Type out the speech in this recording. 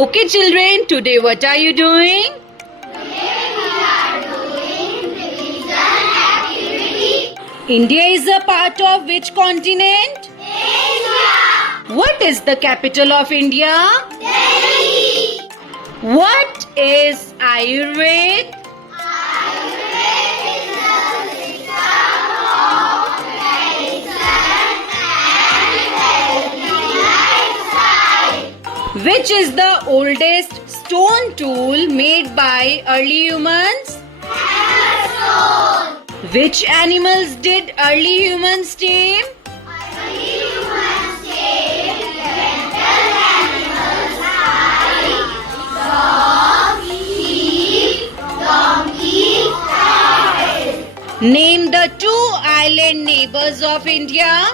Okay, children, today what are you doing? India is a part of which continent? Asia. What is the capital of India? Delhi. What is Ayurved? Ayurveda is the system of medicine and healthy lifestyle. Which is the oldest stone tool made by early humans? Hammerstone. Which animals did early humans tame? Early humans tame gentle animals like dog, sheep, donkey, cows. Name the two island neighbors of India.